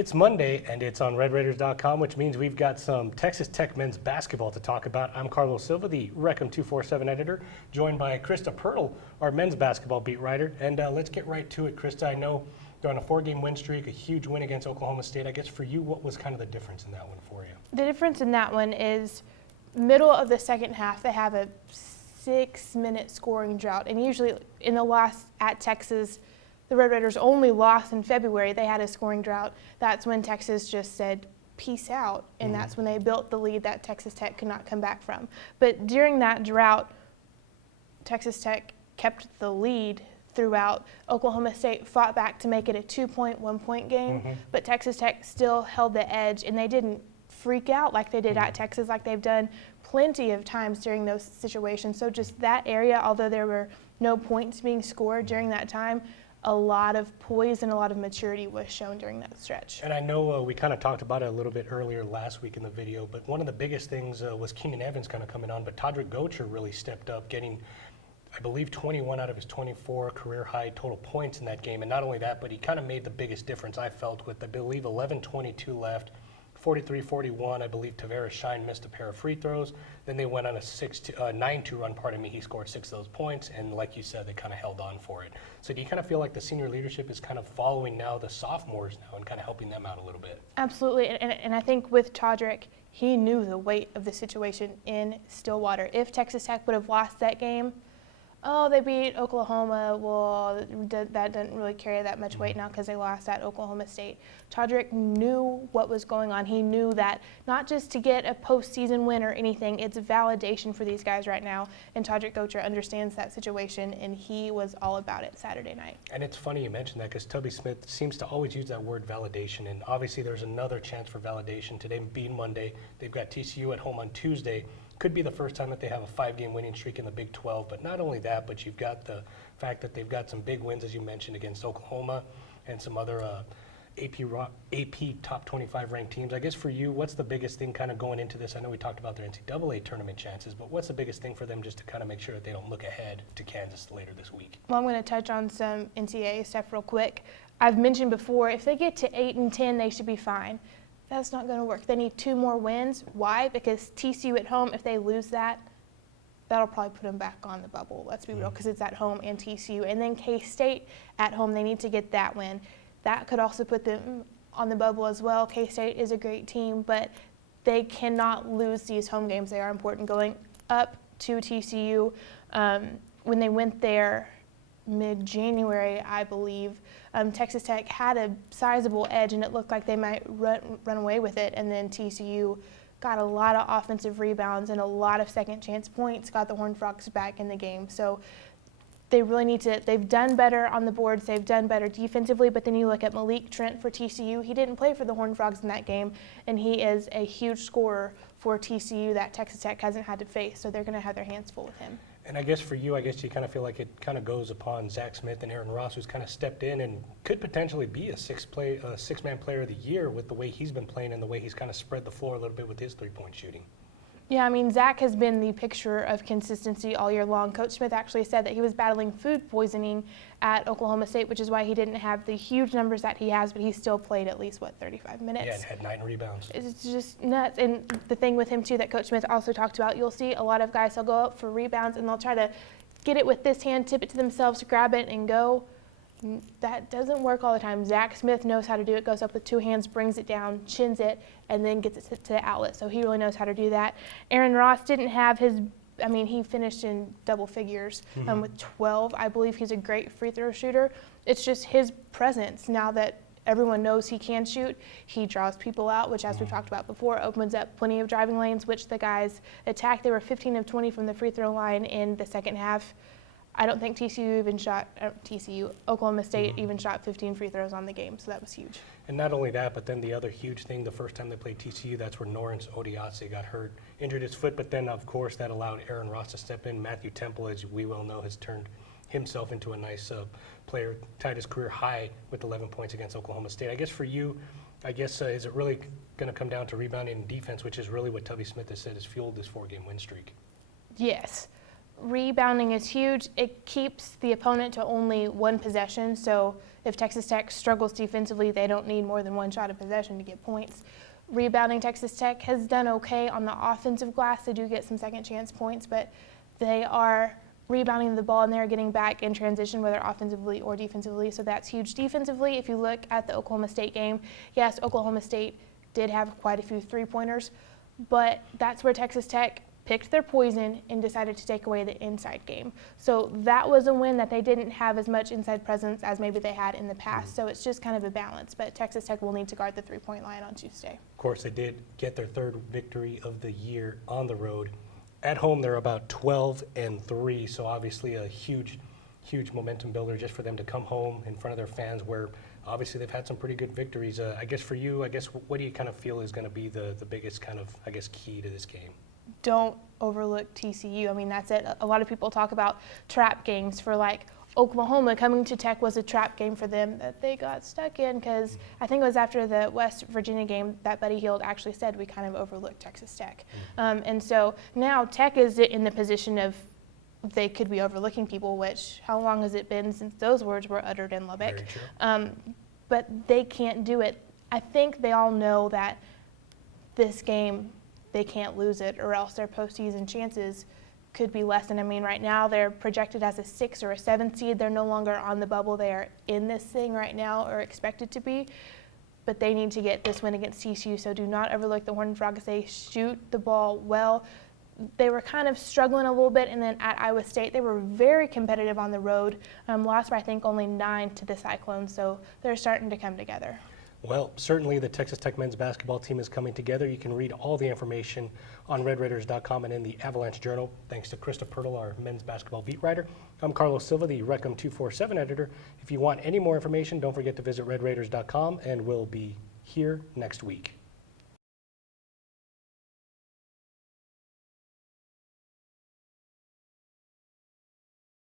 It's Monday, and it's on RedRaiders.com, which means we've got some Texas Tech men's basketball to talk about. I'm Carlos Silva, the Reckham 247 editor, joined by Krista Pirtle, our men's basketball beat writer. And let's get right to it, Krista. I know they're on a 4-game win streak, a huge win against Oklahoma State. I guess for you, what was kind of the difference in that one for you? The difference in that one is middle of the second half, they have a 6-minute scoring drought. And usually in the loss at Texas, the Red Raiders only lost in February. They had a scoring drought. That's when Texas just said, peace out. And that's when they built the lead that Texas Tech could not come back from. But during that drought, Texas Tech kept the lead throughout. Oklahoma State fought back to make it a 2-point, 1-point game. But Texas Tech still held the edge, and they didn't freak out like they did at Texas, like they've done plenty of times during those situations. So just that area, although there were no points being scored during that time, a lot of poise and a lot of maturity was shown during that stretch. And I know we kind of talked about it a little bit earlier last week in the video, but one of the biggest things was Keenan Evans kind of coming on, but Todrick Gocher really stepped up, getting, I believe, 21 out of his 24 career-high total points in that game. And not only that, but he kind of made the biggest difference, I felt, with, I believe, 11:22 left, 43-41. I believe Tavares Shine missed a pair of free throws. Then they went on a 9-2 run, He scored 6 of those points, and like you said, they kind of held on for it. So do you kind of feel like the senior leadership is kind of following now the sophomores now and kind of helping them out a little bit? Absolutely, and I think with Todrick, he knew the weight of the situation in Stillwater. If Texas Tech would have lost that game, they beat Oklahoma. Well, that didn't really carry that much weight now because they lost at Oklahoma State. Todrick knew what was going on. He knew that not just to get a postseason win or anything, it's validation for these guys right now. And Todrick Gocher understands that situation, and he was all about it Saturday night. And it's funny you mentioned that because Tubby Smith seems to always use that word validation. And obviously there's another chance for validation. Today being Monday, they've got TCU at home on Tuesday. Could be the first time that they have a 5-game winning streak in the Big 12, but not only that, but you've got the fact that they've got some big wins, as you mentioned, against Oklahoma and some other AP top 25 ranked teams. I guess for you, what's the biggest thing kind of going into this? I know we talked about their NCAA tournament chances, but what's the biggest thing for them just to kind of make sure that they don't look ahead to Kansas later this week? Well, I'm going to touch on some NCAA stuff real quick. I've mentioned before, if they get to 8-10, they should be fine. That's not going to work. They need 2 more wins. Why? Because TCU at home, if they lose that, that'll probably put them back on the bubble. Let's be real, because it's at home and TCU. And then K-State at home, they need to get that win. That could also put them on the bubble as well. K-State is a great team, but they cannot lose these home games. They are important. Going up to TCU, when they went there mid-January, I believe, Texas Tech had a sizable edge, and it looked like they might run away with it. And then TCU got a lot of offensive rebounds and a lot of second chance points, got the Horned Frogs back in the game. So they really need to, they've done better on the boards, they've done better defensively, but then you look at Malik Trent for TCU. He didn't play for the Horned Frogs in that game, and he is a huge scorer for TCU that Texas Tech hasn't had to face, so they're going to have their hands full with him. And I guess for you, I guess you kind of feel like it kind of goes upon Zach Smith and Aaron Ross, who's kind of stepped in and could potentially be a six-man player of the year with the way he's been playing and the way he's kind of spread the floor a little bit with his three-point shooting. Yeah, I mean, Zach has been the picture of consistency all year long. Coach Smith actually said that he was battling food poisoning at Oklahoma State, which is why he didn't have the huge numbers that he has, but he still played at least, 35 minutes? Yeah, and had 9 rebounds. It's just nuts. And the thing with him, too, that Coach Smith also talked about, you'll see a lot of guys, they'll go up for rebounds, and they'll try to get it with this hand, tip it to themselves, grab it, and go. That doesn't work all the time. Zach Smith knows how to do it, goes up with 2 hands, brings it down, chins it, and then gets it to the outlet. So he really knows how to do that. Aaron Ross didn't have his, I mean, he finished in double figures with 12. I believe he's a great free throw shooter. It's just his presence now that everyone knows he can shoot. He draws people out, which, as we talked about before, opens up plenty of driving lanes, which the guys attacked. They were 15 of 20 from the free throw line in the second half. I don't think Oklahoma State even shot 15 free throws on the game, so that was huge. And not only that, but then the other huge thing, the first time they played TCU, that's where Lawrence Odiase got hurt, injured his foot, but then, of course, that allowed Aaron Ross to step in. Matthew Temple, as we well know, has turned himself into a nice player, tied his career high with 11 points against Oklahoma State. I guess for you, is it really going to come down to rebounding and defense, which is really what Tubby Smith has said has fueled this 4-game win streak? Yes. Rebounding is huge. It keeps the opponent to only one possession. So if Texas Tech struggles defensively, they don't need more than one shot of possession to get points. Rebounding, Texas Tech has done okay on the offensive glass. They do get some second chance points, but they are rebounding the ball and they're getting back in transition, whether offensively or defensively. So that's huge. Defensively, if you look at the Oklahoma State game, yes, Oklahoma State did have quite a few three-pointers, but that's where Texas Tech picked their poison and decided to take away the inside game. So that was a win that they didn't have as much inside presence as maybe they had in the past. So it's just kind of a balance. But Texas Tech will need to guard the three-point line on Tuesday. Of course, they did get their third victory of the year on the road. At home, they're about 12-3, so obviously a huge momentum builder just for them to come home in front of their fans where obviously they've had some pretty good victories. I guess for you, what do you kind of feel is going to be the biggest kind of, key to this game? Don't overlook TCU. I mean, that's it. A lot of people talk about trap games for like Oklahoma. Coming to Tech was a trap game for them that they got stuck in because I think it was after the West Virginia game that Buddy Hield actually said we kind of overlooked Texas Tech. And so now Tech is in the position of they could be overlooking people, which how long has it been since those words were uttered in Lubbock? But they can't do it. I think they all know that this game, they can't lose it or else their postseason chances could be lessened. I mean, right now they're projected as a 6 or a 7 seed. They're no longer on the bubble. They are in this thing right now or expected to be. But they need to get this win against TCU, so do not overlook the Horned Frogs. They shoot the ball well. They were kind of struggling a little bit, and then at Iowa State, they were very competitive on the road. Lost by, I think, only 9 to the Cyclones, so they're starting to come together. Well, certainly the Texas Tech men's basketball team is coming together. You can read all the information on RedRaiders.com and in the Avalanche Journal. Thanks to Krista Pirtle, our men's basketball beat writer. I'm Carlos Silva, the Recum 247 editor. If you want any more information, don't forget to visit RedRaiders.com, and we'll be here next week.